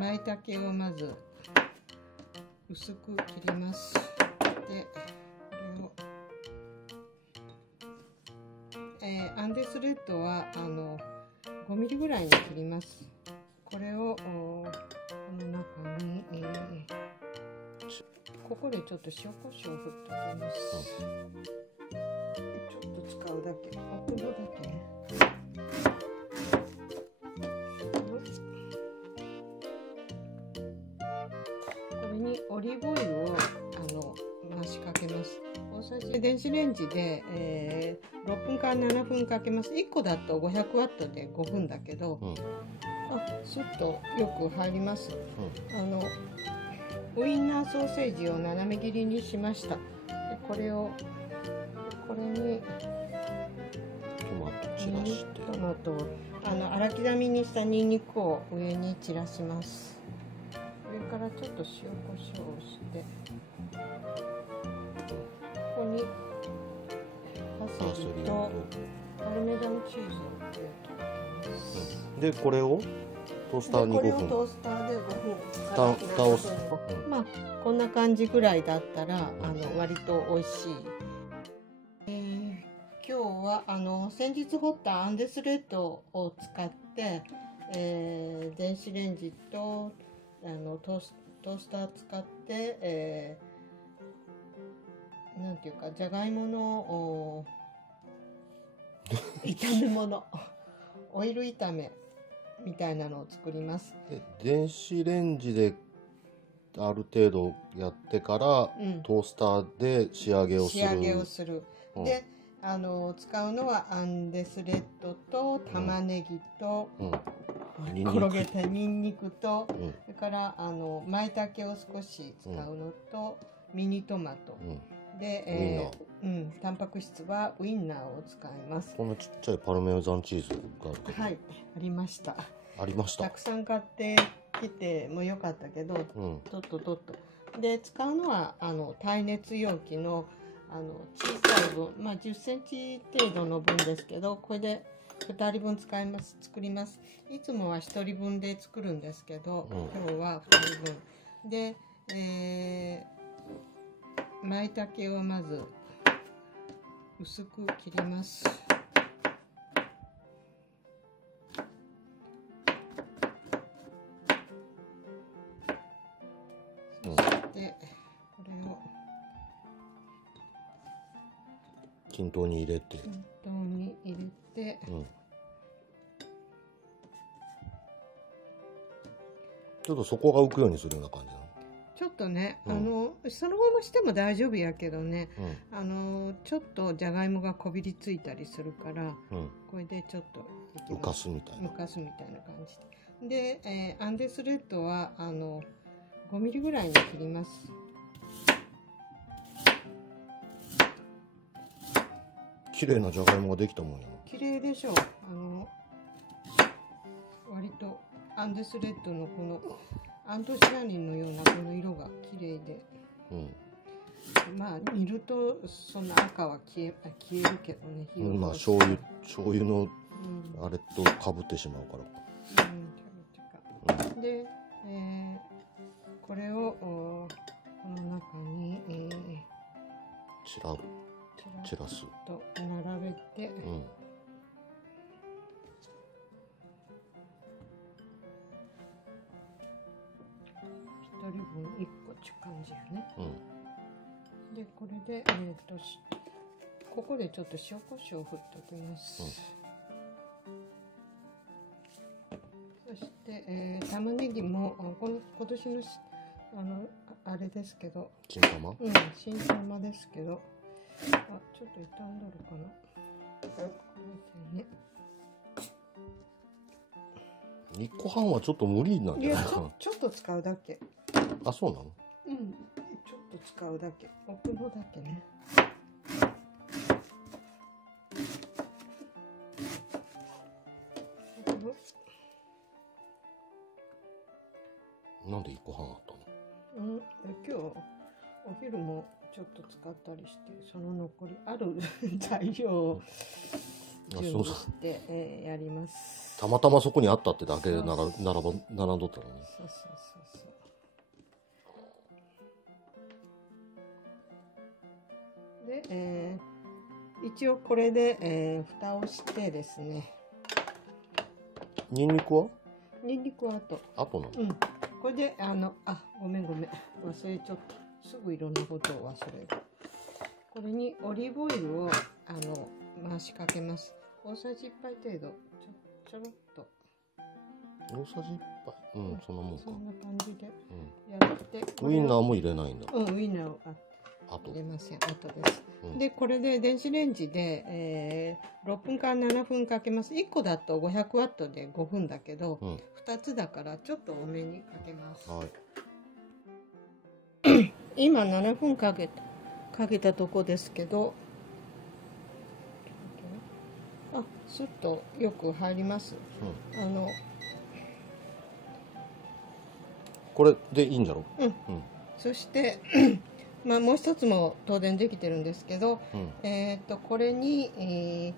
舞茸をまず薄く切ります。でこれを、アンデスレッドは5ミリぐらいに切ります。これをこの中に、ここでちょっと塩コショウを振っておきます。ちょっと使うだけ、奥のだけね。これにオリーブオイルを回しかけます。大さじ電子レンジで、6分から7分かけます。1個だと500ワットで5分だけど、スッとよく入ります。ウインナーソーセージを斜め切りにしました。でこれにトマト散らして、トマトを粗刻みにしたニンニクを上に散らします。上からちょっと塩コショウをして、ここにパセリとパルメザンチーズを入れておきます。でこれをトースターに5分。これをトースターで5分蓋をす。まあこんな感じぐらいだったら割と美味しい。今日は先日掘ったアンデスレッドを使って、電子レンジとトースター使って、なんていうかじゃがいもの炒め物オイル炒めみたいなのを作ります。電子レンジである程度やってから、トースターで仕上げをする。で使うのはアンデスレッドと玉ねぎと、転げたニンニクと、それから舞茸を少し使うのと、ミニトマト、で、タンパク質はウインナーを使います。こんなちっちゃいパルメザンチーズがあるけど、はい、ありました。たくさん買ってきてもよかったけど、とっとで使うのは耐熱容器の小さい分、10センチ程度の分ですけど、これで2人分作ります。いつもは1人分で作るんですけど、今日は2人分で、舞茸をまず薄く切ります。そしてこれを均等に入れて、ちょっと底が浮くようにするような感じなの。ちょっとね、そのまましても大丈夫やけどね、ちょっとじゃがいもがこびりついたりするから、これでちょっと浮かすみたいな感じで、アンデスレッドは5ミリぐらいに切ります。綺麗なじゃがいもができたもんやな。綺麗でしょ。割とアンデスレッドのこのアントシアニンのようなこの色が綺麗で、煮るとそんな赤は消えるけどね。醤油のあれとかぶってしまうから。で、これをこの中に、散らすと並べて、1人分1個っていう感じやね。でこれでここでちょっと塩コショウを振っておきます。そして、玉ねぎも今年のあれですけど、新玉？新玉ですけど、ちょっと傷んどるかな。これでね。1個半はちょっと無理なんじゃないかな。ちょっと使うだけ。あ、そうなの？ちょっと使うだけ。奥のだけね。なんで1個半あったの？今日お昼もちょっと使ったりして、その残りある材料を準備して、やります。たまたまそこにあったってだけで並んどったのね。そうそうそう。で、一応これで、蓋をしてですね。ニンニクは？ニンニクは後なの？うん。これでごめん忘れちゃった。すぐいろんなことを忘れる。これにオリーブオイルを回しかけます。大さじ1杯程度ちょろっと。大さじ1杯？うん、そんなもんか。そんな感じでやって、ウインナーも入れないんだ。うん、ウインナーを入れません。後です。でこれで電子レンジで、6分から7分かけます。1個だと500ワットで5分だけど、2つだからちょっと多めにかけます。はい、今7分かけたとこですけど、スッとよく入ります。これでいいんじゃろ？そしてまあもう一つも当然できてるんですけど、これに、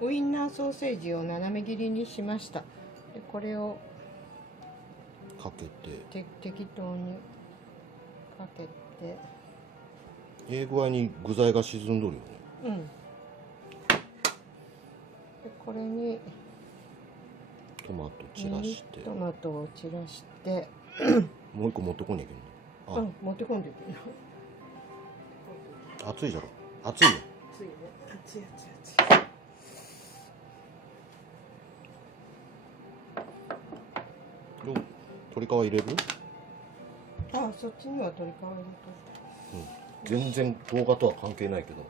ウインナーソーセージを斜め切りにしました。でこれをかけて適当にかけて、具合に具材が沈んどるよね。でこれにトマト散らして、トマトを散らしてもう一個持ってこんにゃいけんの。持ってこんでいけんの。熱いじゃろ。熱いよ。熱いね。熱い。鶏皮入れる？そっちには鶏皮入れと。全然動画とは関係ないけど。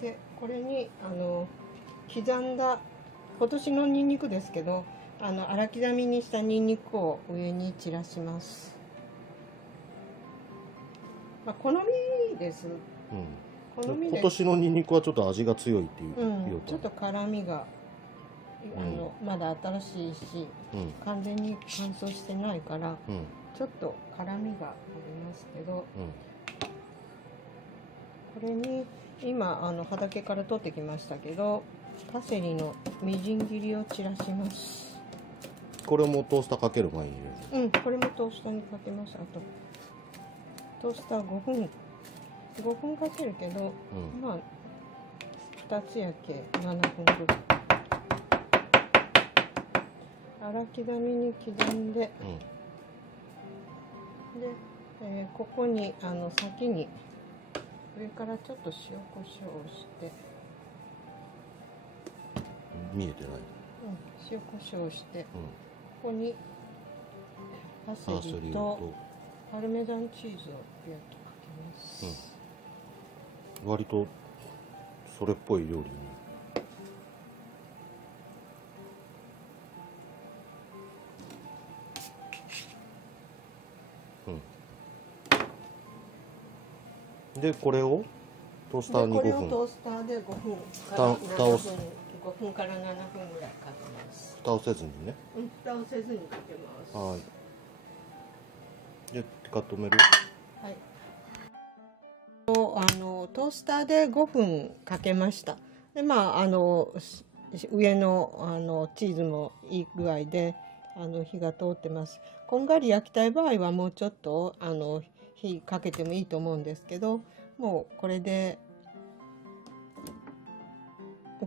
でこれに刻んだ今年のニンニクですけど、粗刻みにしたニンニクを上に散らします。まあ好みです。今年のニンニクはちょっと味が強いっていう、ちょっと辛みがまだ新しいし、完全に乾燥してないから、ちょっと辛みがありますけど、これに今畑から取ってきましたけど、パセリのみじん切りを散らします。これもトースターかける前に入れる？これもトースターにかけます。あとトースター5分かけるけど、まあ2つやけ7分ぐらい。粗刻みに刻んで、ここに先に上からちょっと塩コショウをして、見えてない。塩コショウをして、ここにパセリとパルメザンチーズをピュッとかけます。割とそれっぽい料理に。でこれをトースターに5分。これをトースターで5分から7分ぐらいかけます。蓋をせずにね。蓋をせずにかけます。はい。で火止める？はい。トースターで5分かけました。で上のチーズもいい具合で火が通ってます。こんがり焼きたい場合はもうちょっと火かけてもいいと思うんですけど、もうこれで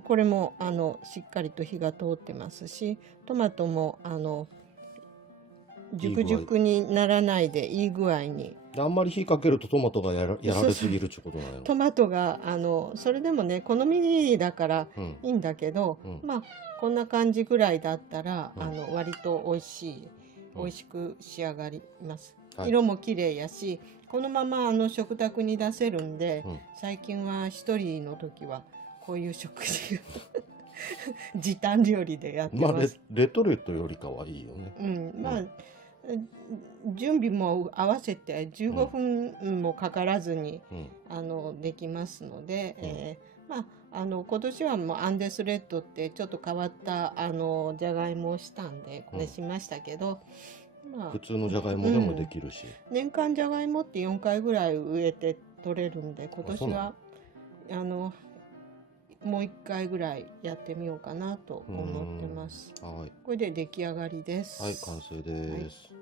これもしっかりと火が通ってますし、トマトもジュクジュクにならないでいい具合に。あんまり火かけるとトマトがやられすぎるってことなの。トマトがそれでもね好みだからいいんだけど、まあこんな感じぐらいだったら割と美味しく仕上がります。色も綺麗やし、このまま食卓に出せるんで、最近は一人の時はこういう食事時短料理でやってます。レトルトよりかはいいよね。準備も合わせて15分もかからずに、できますので、まあ、今年はもうアンデスレッドってちょっと変わったじゃがいもをしたんでこれしましたけど、まあ、普通のじゃがいもでもできるし、年間じゃがいもって4回ぐらい植えて取れるんで今年はもう1回ぐらいやってみようかなと思ってます。はい、これで出来上がりです。はい、完成です。はい。